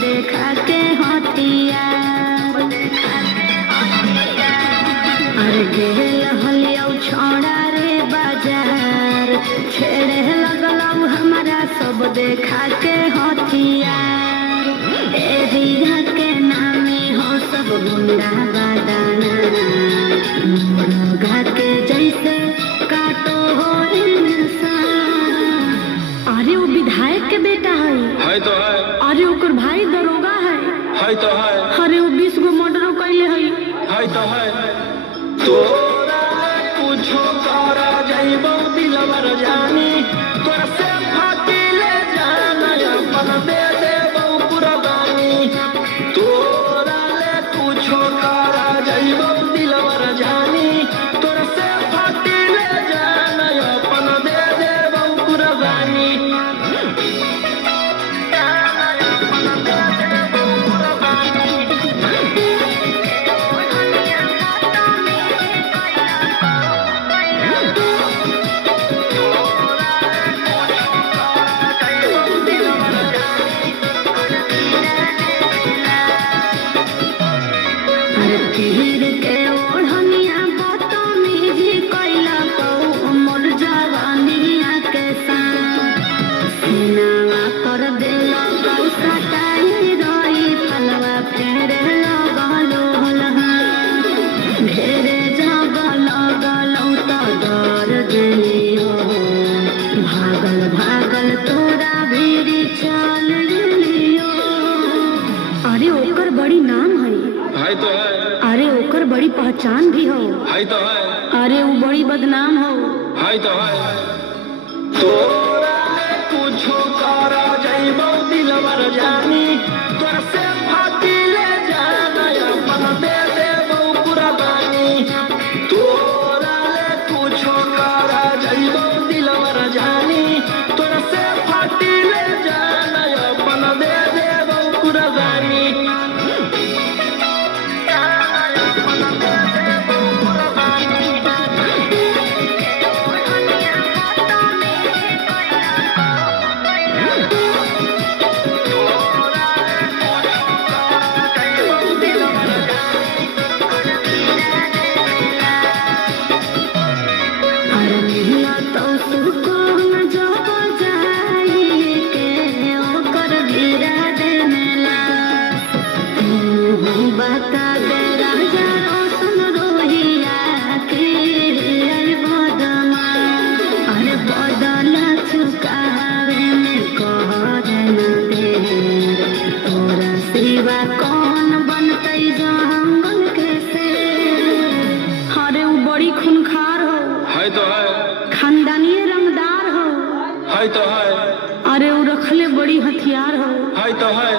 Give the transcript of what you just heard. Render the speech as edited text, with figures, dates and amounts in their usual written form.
देखा के हथिया अरे गेल हलियौ छोड़ा रे बाजार छेड़े लगलौ हमारा सब देखा के हथिया एरिया के नामे हो सब गुंडा बादाना मुर्गा के जैसे काटो हो इंसान। अरे वो विधायक के बेटा है तो है। अरे ओकर भाई दरोगा है तो है। अरे वो 20 गो मर्डर कैले है तो है। तोरा कुछो करा जाइबो दिलवर जानी तोरा से फाटी ले जाना अपन दे देबो कुर्बानी। तोरा ले कुछो करा जाइबो दिलवर जानी तोरा से फाटी ले जाना अपन दे देबो कुर्बानी। तीर के ओढ़निया बदतमीजी कैला कौ मोर जवानिया के साथ सीनावा कर देला कौ सटाई रही फलवा फेरे लगलो हलहा ढेरे जगल गलौ त डर गेलियो भागल भागल तोरा भीड़ चल गेलियो। अरे ओकर बड़ी नाम है तो है। अरे ओकर बड़ी पहचान भी हो तो है। अरे वो बड़ी बदनाम हो तो है। तोरा कुछो करा जाइबो दिलवर जानी तोरा से फाटी ले जाना अपन दे देबो कुर्बानी। तोरा ले कुछो करा जाइबो दिलवर जानी तोरा से फाटी ले जाना अपन दे देबो कुर्बानी। बता दे राजा रोशन रोहिया के बदमा अरे बदला चुकावे में कह देना देर तोरा सिवा कौन बनतै जंगल के शेर। अरे वो बड़ी खूंखार हो तो है। खानदानी रंगदार हो तो है। अरे वो रखले बड़ी हथियार हो तो है।